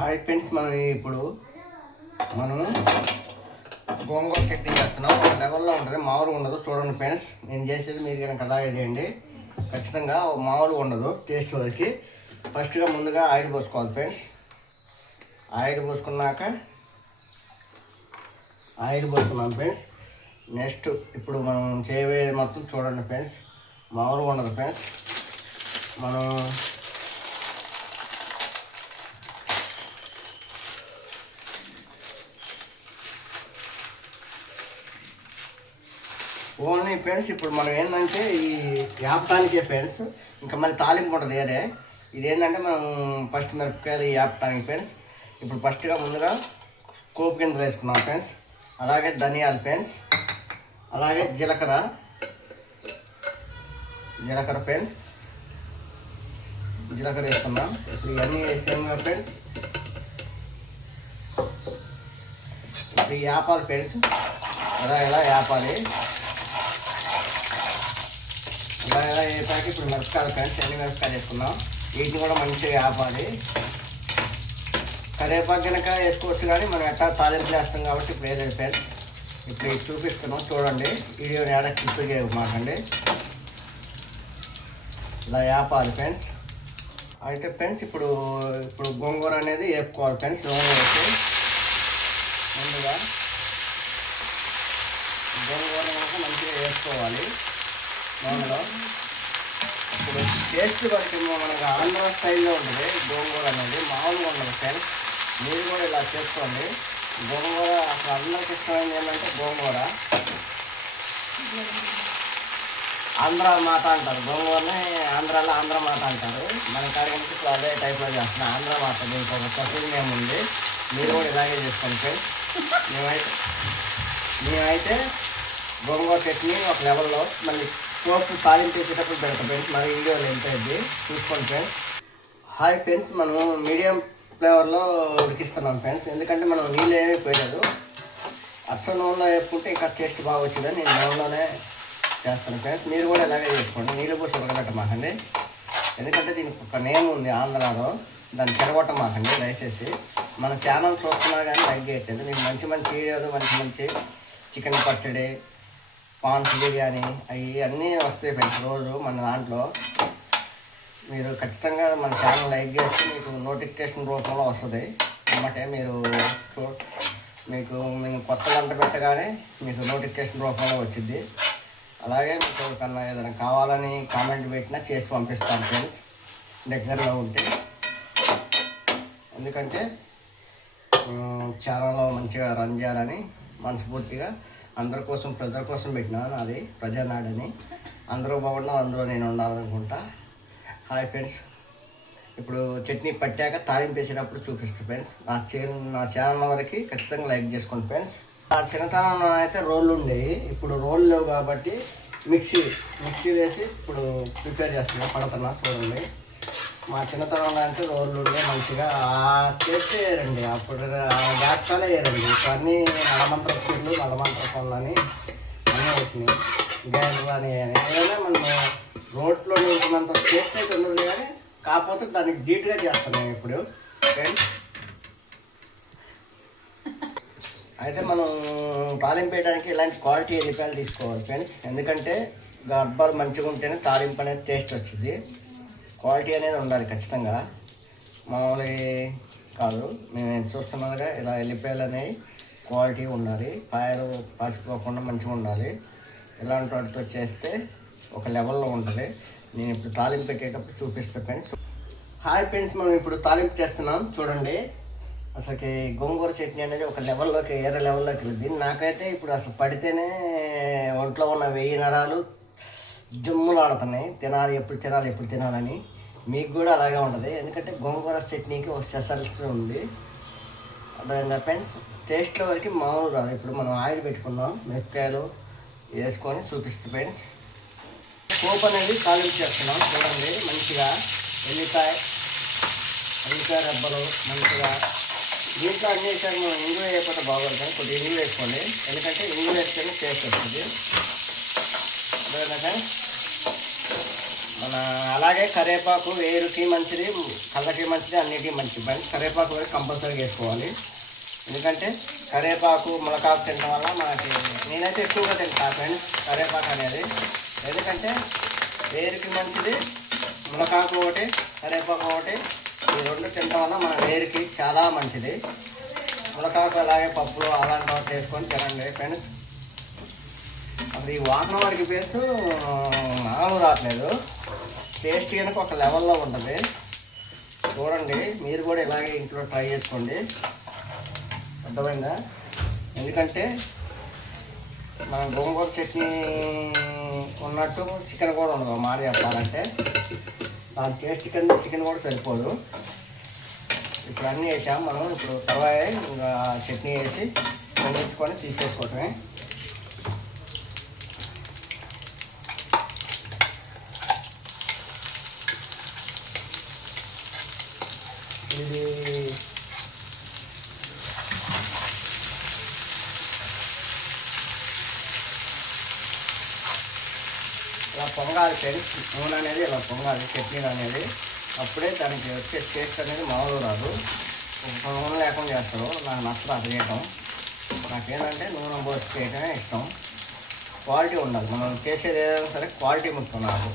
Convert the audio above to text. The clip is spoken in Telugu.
హాయ్ ఫ్రెండ్స్, మనం గోంగూర చట్నీ చేస్తున్నాం. ఒక లెవెల్లో ఉంటుంది, మామూలుగా ఉండదు. చూడండి ఫ్రెండ్స్, నేను చేసేది మీరు కనుక అలాగే చేయండి. ఖచ్చితంగా మామూలుగా ఉండదు టేస్ట్ వరకు. ఫస్ట్గా ముందుగా ఆయిల్ పోసుకోవాలి ఫ్రెండ్స్. ఆయిల్ పోసుకున్నాం ఫ్రెండ్స్. నెక్స్ట్ ఇప్పుడు మనం చేయబోయేది మొత్తం చూడండి ఫ్రెండ్స్, మామూలుగా ఉండదు ఫ్రెండ్స్. మనం ఓన్లీ ఫ్రెండ్స్ ఇప్పుడు మనం ఏంటంటే ఈ యాపటానికే ఫ్రెండ్స్, ఇంకా మళ్ళీ తాలింపు ఉంటుంది వేరే. ఇది ఏంటంటే మనం ఫస్ట్ మిరపకాయలు యాపటానికి ఫ్రెండ్స్. ఇప్పుడు ఫస్ట్గా ముందుగా కోపు గింజలు వేసుకున్నాం ఫ్రెండ్స్, అలాగే ధనియాలు ఫ్రెండ్స్, అలాగే జీలకర్ర ఫ్రెండ్స్. జీలకర్ర వేసుకున్నాం. ఇప్పుడు ఇవన్నీ వేసాం కదా ఫ్రెండ్స్. ఇప్పుడు యాపాలి ఫ్రెండ్స్, ఎలా యాపాలి, ఇలా వేపాకి ఇప్పుడు మిరపకాయలు ఫ్రెండ్స్, ఎన్ని మిరపకాయలు వేసుకున్నాం. వీటిని కూడా మంచిగా వేపాలి. కరివేపాకు కనుక వేసుకోవచ్చు, కానీ మనం ఎట్లా తాలింపులు వేస్తాం కాబట్టి ఇప్పుడు వేయలేదు ఫ్రెండ్స్. ఇప్పుడు ఇది చూపిస్తున్నాం చూడండి. వీడియోని ఏడా క్లిక్ చేయమాకండి. ఇలా వేపాలి ఫ్రెండ్స్. అయితే ఫ్రెండ్స్ ఇప్పుడు గోంగూర అనేది వేపుకోవాలి ఫ్రెండ్స్. నూనె వేసి ముందుగా గోంగూర మంచిగా వేసుకోవాలి నూనెలో. ఇప్పుడు టేస్ట్ బట్టి మనకు ఆంధ్ర స్టైల్లో ఉంటుంది గోంగూర అనేది, మామూలుగా ఉండదు ఫ్రెండ్స్. మీరు కూడా ఇలా చేసుకోండి. గోంగూర అసలు అందరికి ఇష్టమైంది ఏంటంటే గోంగూర. ఆంధ్ర మాత అంటారు గోంగూరని, ఆంధ్రాలో ఆంధ్ర మాత అంటారు. మన కాడికి ఇప్పుడు అదే టైప్లో చేస్తున్నాం, ఆంధ్ర మాత. దీనికి ఒక స్పెషల్ నేమ్ ఉంది. మీరు కూడా ఇలాగే చేసుకోండి ఫ్రెండ్స్. మేమైతే గోంగూర చట్నీ ఒక లెవెల్లో మళ్ళీ పోపు తాలింపు చేసేటప్పుడు పెడతాం ఫ్రెండ్స్. మరి వీడియోలో ఎంత అయింది చూసుకోండి ఫ్రెండ్స్. హాయ్ ఫ్రెండ్స్, మనం మీడియం ఫ్లేవర్లో ఉడికిస్తున్నాం ఫ్రెండ్స్. ఎందుకంటే మనం నీళ్ళు ఏమీ పోయలేదు. అచ్చ నూనెలో వేపుకుంటే ఇంకా టేస్ట్ బాగా వచ్చిందని నేను నూనెలోనే చేస్తాను ఫ్రెండ్స్. మీరు కూడా ఇలాగే చేసుకోండి. నీళ్ళు పోసి ఉడకబెట్టమాకండి. ఎందుకంటే దీనికి ఒక నేమ్ ఉంది ఆంధ్రాలో, దాన్ని చెడగొట్టమాకండి దయచేసి. మన ఛానల్ చూస్తున్నా కానీ లైక్ చేయట్లేదు. మీకు మంచి వీడియోలు, మంచి చికెన్ పచ్చడి, ప్రాన్స్ బిర్యానీ అవి అన్నీ వస్తాయి ఫ్రెండ్స్ రోజు మన దాంట్లో. మీరు ఖచ్చితంగా మన ఛానల్ లైక్ చేస్తే మీకు నోటిఫికేషన్ రూపంలో వస్తుంది అన్నమాట. మేము కొత్త గంట పెట్టగానే మీకు నోటిఫికేషన్ రూపంలో వచ్చింది. అలాగే మీకు కన్నా ఏదైనా కావాలని కామెంట్ పెట్టినా చేసి పంపిస్తాను ఫ్రెండ్స్, దగ్గరలో ఉంటే. ఎందుకంటే ఛానల్లో మంచిగా రన్ చేయాలని మనస్ఫూర్తిగా అందరి కోసం, ప్రజల కోసం పెట్టినాను. అది ప్రజానాడని. అందరూ బాగున్నారు, అందులో నేను ఉండాలనుకుంటా. హాయ్ ఫ్రెండ్స్, ఇప్పుడు చట్నీ పట్టాక తాలింపు వేసేటప్పుడు చూపిస్తాను ఫ్రెండ్స్. నా ఛానల్ వరకు ఖచ్చితంగా లైక్ చేసుకోండి ఫ్రెండ్స్. నా చిన్నతనంలో అయితే రోళ్ళు ఉండేవి, ఇప్పుడు రోళ్ళు లేవు కాబట్టి మిక్సీ వేసి ఇప్పుడు ప్రిపేర్ చేస్తున్నా, పడుతున్నా చూడండి. మా చిన్నతనంలో అంటే రోళ్ళు ఉండే మంచిగా చేస్తే వేయరండి. అప్పుడు డాక్టర్లే వేయరండి. ఇప్పుడు అన్నీ నడమంత్ర పనులు, నడమంత్ర పనులు అని అన్నీ వచ్చినాయి. గ్యాస్ అని ఏదైనా మనం రోడ్లో ఉంటున్నంత టేస్ట్ అయితే ఉండదు, కానీ కాకపోతే దానికి డీట్గా చేస్తున్నాం ఇప్పుడు ఫ్రెండ్స్. అయితే మనం తాలింపు వేయడానికి ఇలాంటి క్వాలిటీ ఎల్లిపాయలు తీసుకోవాలి ఫ్రెండ్స్. ఎందుకంటే గర్భాలు మంచిగా ఉంటేనే తాలింపు అనేది టేస్ట్ వచ్చింది. క్వాలిటీ అనేది ఉండాలి ఖచ్చితంగా, మామూలు కాదు. మేము చూస్తున్నాగా ఇలా ఎల్లిపాయలు అనేవి క్వాలిటీ ఉండాలి, కాయలు పాసిపోకుండా మంచిగా ఉండాలి. ఇలాంటి వాటితో చేస్తే ఒక లెవెల్లో ఉంటుంది. నేను ఇప్పుడు తాలింపు పెట్టేటప్పుడు చూపిస్తాను ఫ్రెండ్స్. హాయ్ ఫ్రెండ్స్, మనం ఇప్పుడు తాలింపు చేస్తున్నాం చూడండి. అసలుకి గోంగూర చట్నీ అనేది ఒక లెవెల్లోకి, వేరే లెవెల్లోకి వెళ్ళింది. నాకైతే ఇప్పుడు అసలు పడితేనే ఒంట్లో ఉన్న 1000 నరాలు జమ్ములు ఆడుతున్నాయి. ఎప్పుడు తినాలని. మీకు కూడా అలాగే ఉంటుంది. ఎందుకంటే గోంగూర చట్నీకి ఒక స్పెషాలిటీ ఉంది. అర్థమైందా ఫ్రెండ్స్? టేస్ట్లో వరకు మామూలు రాదు. ఇప్పుడు మనం ఆయిల్ పెట్టుకున్నాం, మిరపకాయలు వేసుకొని చూపిస్తాం ఫ్రెండ్స్. పోపు అనేది తాలింపు చేస్తున్నాం చూడండి. మంచిగా ఎల్లిపాయ రెబ్బలు మంచిగా. దీంట్లో అన్ని వేసాక మనం ఇంగువ వేయకపోతే బాగుంటుంది. కొద్దిగా ఇంగువ వేసుకోండి, ఎందుకంటే ఇంగువ వేస్తేనే టేస్ట్ వస్తుంది. అర్థమైందా ఫ్రెండ్స్? మన అలాగే కరివేపాకు వేరుకి మంచిది, కళ్ళకి మంచిది, అన్నిటికీ మంచిది ఫ్రెండ్స్. కరివేపాకు వేరు కంపల్సరీగా వేసుకోవాలి. ఎందుకంటే కరివేపాకు ములకాకు తినడం వల్ల మనకి, నేనైతే ఎక్కువగా తింటాను ఫ్రెండ్స్ కరివేపాకు అనేది. ఎందుకంటే వేరుకి మంచిది, ములకాకు ఒకటి, కరివేపాకు ఒకటి, ఈ రెండు తినడం వల్ల మన వేరుకి చాలా మంచిది. ములకాకు అలాగే పప్పులు అలాంటి వాటి వేసుకొని తినండి ఫ్రెండ్స్. అసలు ఈ వాసన వాడికి పేస్ట్ మామూలు రావట్లేదు. టేస్ట్ కనుక ఒక లెవెల్లో ఉంటుంది. చూడండి, మీరు కూడా ఇలాగే ఇంట్లో ట్రై చేసుకోండి. అర్థమైందా? ఎందుకంటే మనం గోంగూర చట్నీ ఉన్నట్టు చికెన్ కూడా ఉండదు. మాట చెప్పాలంటే దాని టేస్ట్ కింద చికెన్ కూడా సరిపోదు. ఇప్పుడు అన్నీ వేసాం మనం. ఇప్పుడు తర్వాత ఇంకా చట్నీ వేసి వండించుకొని తీసేసుకోవటమే. ఇది ఇలా పొంగాలి ఫ్రెండ్స్. నూనె అనేది ఇలా పొంగాలి చట్నీ అనేది. అప్పుడే దానికి వచ్చే టేస్ట్ అనేది మామూలు రాదు. నూనె లేకుండా చేస్తారు. నాకు నచ్చదు అది చేయటం. నాకేంటంటే నూనె పోసి చేయటమే ఇష్టం. క్వాలిటీ ఉండాలి. మనం చేసేది ఏదైనా సరే క్వాలిటీ ముఖ్యం నాకు.